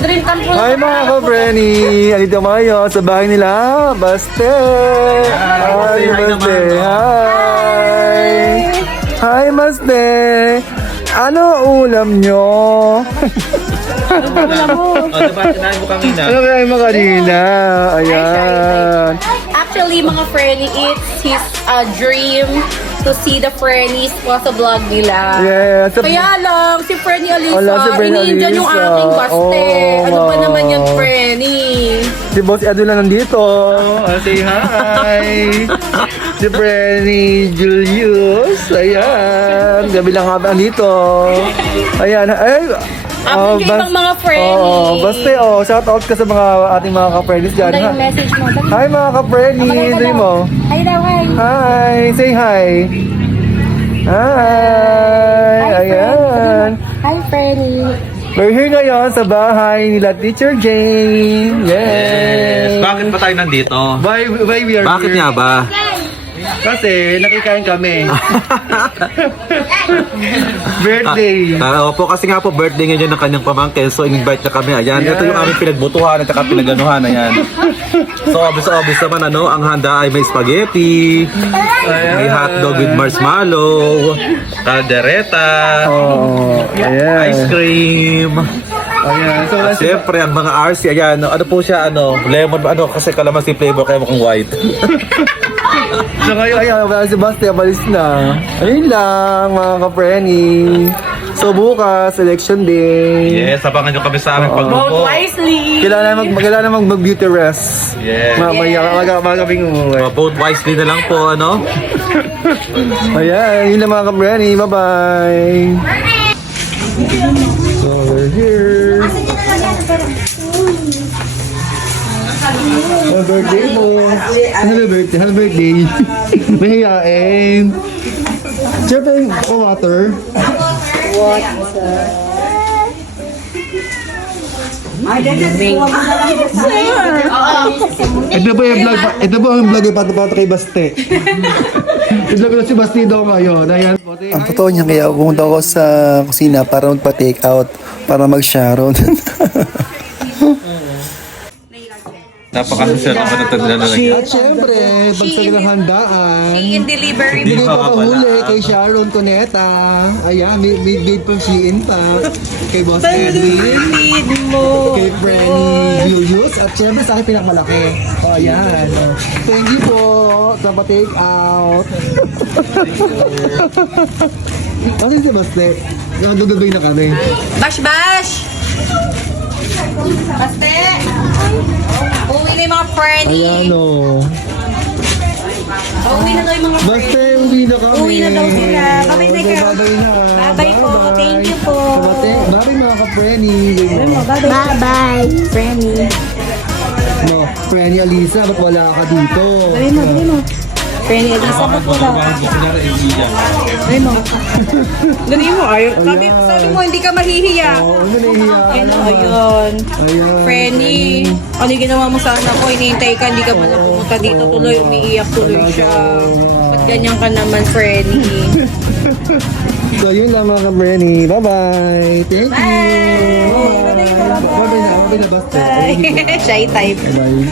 Dream Camp po. Hi mga ka-Frenny! Andito tayo sa bahay nila. Baste! Hi, Baste! Hi! Hi, Baste! Ano ulam nyo? Ano kaya mo kanina? Ayan. Actually, mga Frenny, it's his dream to see the Frennies po sa vlog nila. Yeah. Kaya lang, si Frenny Alisa, Wala si Frenny iniindiyan yung Alisa. aking baste. Oo, Ano ba ma. naman yan, Frenny? Si Boss Edu lang nandito. Say hi! Si Frenny Julius. Ayan. Gabi lang nga nandito. Ayan. Ay! Update kay ibang mga Frenny. Oo, Baste, shout out ka sa mga ating mga ka-Frennies dyan. Ano ha? yung message mo? Hi mga ka-Frenny! Dali mo. Hi daw, hi. Hi! Say hi! Hi! Ayan! Hi, Frenny. We're here ngayon sa bahay nila Teacher Jane. Yes! Bakit ba tayo nandito? Why we are Bakit here? nga ba? Kasi nakikain kami. Birthday. Opo, kasi nga po birthday ngayon ng kanyang pamangkin. So in-invite na kami. Ayan, ito yung aming pinagbutuhan at saka pinaganuhan. Ayan. So obvious naman ang handa ay may spaghetti, may hotdog with marshmallow, caldereta, Ayan. ice cream. Ayan. So, At siyempre ang mga RC, ayan, ano po siya, lemon, kasi kalamansi flavor kaya mukhang white. so ngayon, ayan, wala si Basti, abalis na. Ayun lang, mga ka-Frenny. So bukas, election day. Yes, abangan nyo kami sa aming Vote pagbubo. wisely. Kailangan mag-beauty rest. Yes. Mamaya kaming umuwi. Vote wisely na lang po, Ayan, yun lang mga ka-Frenny. Bye-bye. So we're here. Happy birthday mo. Happy birthday. Happy birthday. Mahihain. Siyempre, water. Ito po yung vlog. Ito po ang vlog yung pato-pato kay Baste. I-vlog na si Baste daw ngayon. Ayan po. Ang totoo niya kaya pumunta ako sa kusina para magpa-take out, para mag-sharon. Napakasasya naman ang tanda na lang. At syempre, pagsag ng handaan, In delivery. bigay pa pahuli kay Sharon Cuneta. Ayan, may grade pang Shein pa. Kay Boss Edwin. Kay Frenny Julius. At syempre sa akin pinakamalaki. O ayan. Thank you po sa pa-take out. Kasi si Baste, nagagabay na kami. Bash, bash! Baste! Uwi na yung mga Frenny. Ayan o. Uwi na daw yung mga Baste, uwi na kami. Uwi na daw sila. Bye-bye na kayo. Bye-bye na. Bye-bye po. Thank you po. Bye-bye mga ka-Frenny. Bye-bye. Frenny. No, Frenny Alisa, ba't wala ka dito? Dali mo. Frenny, Elisa, ba't wala? Dali mo. Dali mo, ayaw. Sabi mo, hindi ka mahihiya. Oo, ano nahihiya? Ayun. Ayan. Frenny, ano yung ginawa mo sa anak ko? Hinihintay ka, hindi ka man na pumunta dito. Tuloy, umiiyak tuloy siya. Ba't ganyan ka naman, Frenny? So yun lang mga ka-Frenny. Bye-bye. Thank you. Bye-bye na. Bye-bye na, Baste. Bye. Shy type. Bye.